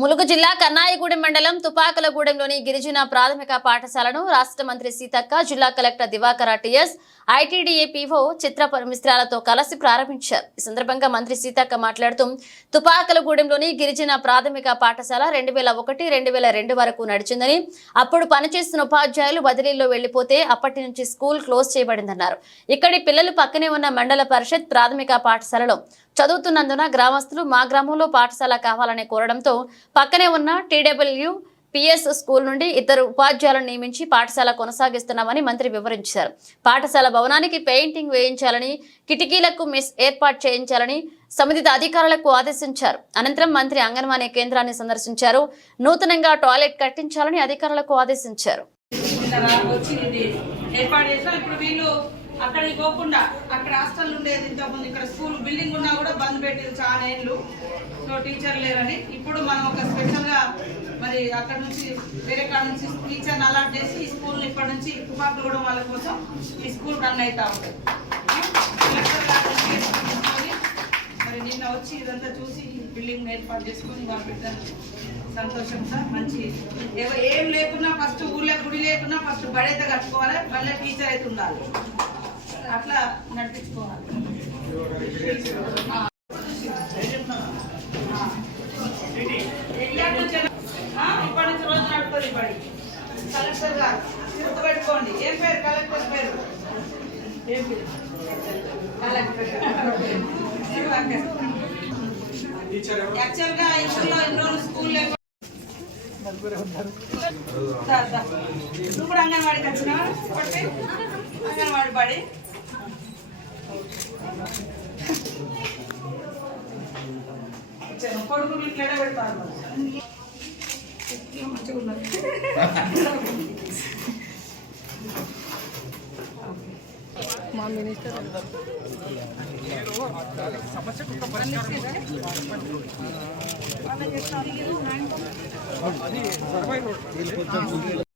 ములుగు జిల్లా కన్నాయగూడెం మండలం తుపాకలగూడెంలోని గిరిజన ప్రాథమిక పాఠశాలను రాష్ట్ర మంత్రి సీతక్క జిల్లా collector Divakara TS ITDA PO Chitra మిశ్రాలతో కలిసి ప్రారంభించారు. ఈ సందర్భంగా మంత్రి సీతక్క మాట్లాడుతూ తుపాకలగూడెంలోని గిరిజన ప్రాథమిక పాఠశాల రెండు వేల ఒకటి రెండు వేల రెండు వరకు నడిచిందని అప్పుడు పనిచేస్తున్న ఉపాధ్యాయులు బదిలీల్లో వెళ్ళిపోతే అప్పటి నుంచి స్కూల్ క్లోజ్ చేయబడిందన్నారు. ఇక్కడి పిల్లలు పక్కనే ఉన్న మండల పరిషత్ ప్రాథమిక పాఠశాలలో చదువుతున్నందున గ్రామస్తులు మా గ్రామంలో పాఠశాల కావాలని కోరడంతో పక్కనే ఉన్న టీడబ్ల్యూ పిఎస్ స్కూల్ నుండి ఇద్దరు ఉపాధ్యాయులను నియమించి పాఠశాల కొనసాగిస్తున్నామని మంత్రి వివరించారు. పాఠశాల భవనానికి పెయింటింగ్ వేయించాలని కిటికీలకు మిస్ ఏర్పాటు చేయించాలని సంబంధిత అధికారులకు ఆదేశించారు. అనంతరం మంత్రి అంగన్వాడీ కేంద్రాన్ని సందర్శించారు. నూతనంగా టాయిలెట్ కట్టించాలని అధికారులకు ఆదేశించారు. నిన్న వచ్చింది ఏర్పాటు చేసాం ఇప్పుడు వీళ్ళు అక్కడికి పోకుండా అక్కడ హాస్టల్ ఉండేది ఇంతకుముందు. ఇక్కడ స్కూల్ బిల్డింగ్ ఉన్నా కూడా బంద్ పెట్టింది చాలా ఏళ్ళు. సో టీచర్ లేరని ఇప్పుడు మనం ఒక స్పెషల్గా మరి అక్కడ నుంచి వేరే కాడ నుంచి టీచర్ని అలాట్ చేసి ఈ స్కూల్ని ఇప్పటి నుంచి తుపాకులు కూడా వాళ్ళ కోసం ఈ స్కూల్ రన్ అవుతా ఉంటుంది మరి నిన్న వచ్చి ఇదంతా చూసి బిల్డింగ్ ఏర్పాటు చేసుకుని పంపించాను సంతోషం సార్. మంచి ఏం లేకున్నా ఫస్ట్ లేకున్నా ఫస్ట్ బడి అయితే కట్టుకోవాలి మళ్ళీ టీచర్ అయితే ఉండాలి. అట్లా నడిపించుకోవాలి. ఇప్పటి నుంచి రోజు నడుపుతుంది బడి. కలెక్టర్ గారు గుర్తుపెట్టుకోండి. ఏం పేరు? కలెక్టర్ పేరు? ఏం పేరు? కలెక్టర్. యాక్చువల్గా ఇంట్లో ఎన్ని స్కూల్. నువ్వు కూడా అంగన్వాడికి వచ్చినావా? అంగన్వాడి వచ్చాను. కొడుకులు ఇట్లా పెడతారు మంచిగా ఉన్నది